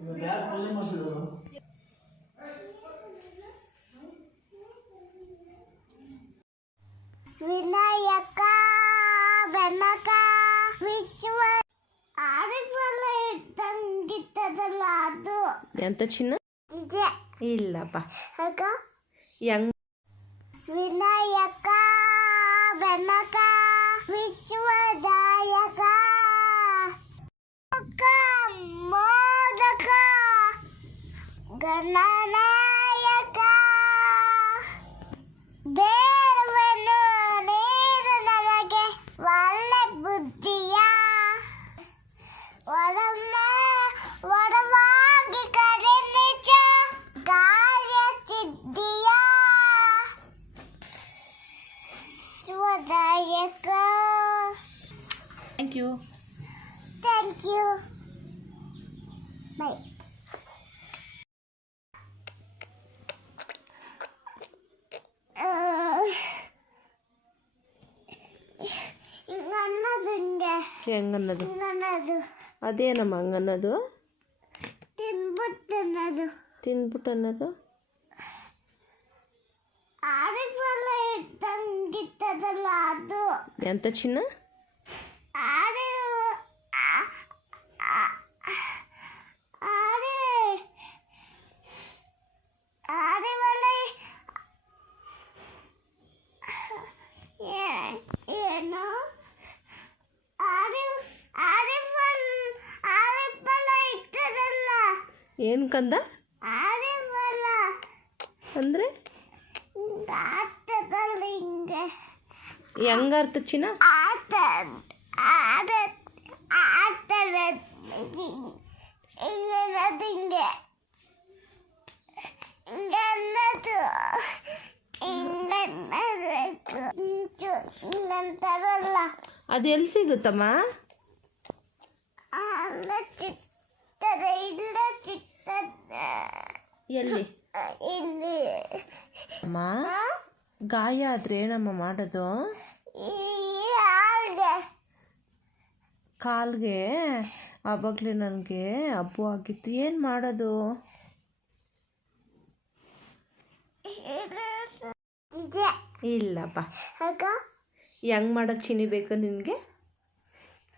ಇವತ್ತು ಯಾರು ಪೂಜೆ ಮಾಡಿಸಿದ್ರು ವಿನಾಯಕ ಬೆನಕ ವಿಶ್ವ ಆರಿಫಲ ಇದ್ದಂಗಿತ್ತದಲ್ಲ ಅದು ಎಂತ ಚಿನ್ನ ಇದೆ ಇಲ್ಲಪ್ಪ ಆಗ ಹೆಂಗ್ Vinayaka thank you thank you bye ఎంగన్నదు అదేనమ్మా అంగన్నదు తిన్బుట్టన్నదు. తిన్బుట్టన్నదు? ಇದ್ದಂಗಿತ್ತದಲ್ಲ ಅದು ಎಂತ ಚಿನ್ನ ಆರಿ ಆ- ಆ- ಆರಿ ಆರಿಫಲ ಏ- ಏನು ಆರಿ ಆರಿಫಲ್ ಆರಿಫಲ ಇತ್ತದಲ್ಲ ಏನು ಕಂದ ಆರಿಫಲ ಅಂದರೆ ಹಿಂಗನ್ನೋದು ಹಿಂಗಂತಾರಲ್ಲ ಅದು ಎಲ್ಲಿ ಸಿಗುತ್ತಮ್ಮ? ಎಲ್ಲಿ? ಅಮ್ಮ ಗಾಯ ಆದ್ರೆ ಏನಮ್ಮ ಮಾಡೋದು? ಕಾಲ್ಗೆ ಆವಾಗಲೇ ನನಗೆ ಹಬ್ಬು ಆಗಿತ್ತು ಏನು ಮಾಡೋದು? ಇಲ್ಲಪ್ಪ. ಹೆಂಗೆ ಮಾಡೋದು ಚಿನಿ ಬೇಕು ನಿನಗೆ?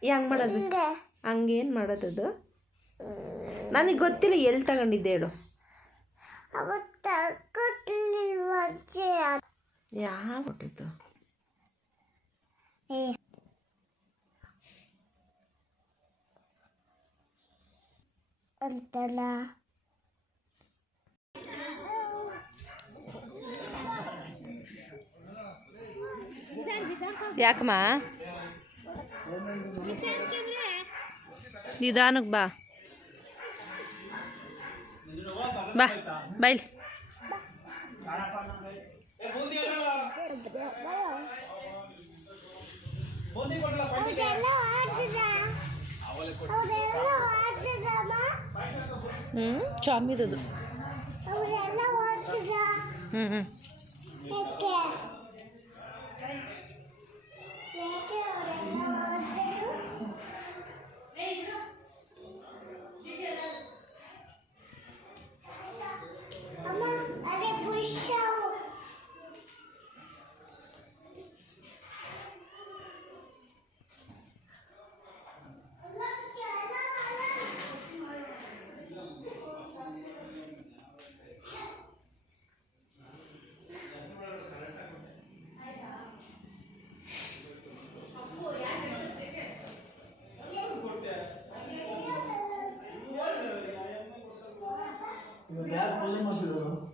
ಹೆಂಗೆ ಮಾಡೋದು? ಹಿಂಗೆ ಹಂಗೇನು ಮಾಡೋದದು ನನಗೆ ಗೊತ್ತಿಲ್ಲ, ಎಲ್ಲಿ ತಗೊಂಡಿದ್ದೆ ಹೇಳು. ಯಾವ ಹುಟ್ಟಿದ್ದು ಅಂತಲ್ಲ ಯಾಕಮ್ಮ? ನಿಧಾನಕ್ಕೆ ಬಾ. ಬಾ ಬೈಲ್. ಅವ್ರೆಲ್ಲ ಆಡ್ತಿದ ಅವರೆಲ್ಲ ಆಡ್ತಿದಮ್ಮ चामी दे दो हम्म हम्म Yudea, podemos ayudarlo.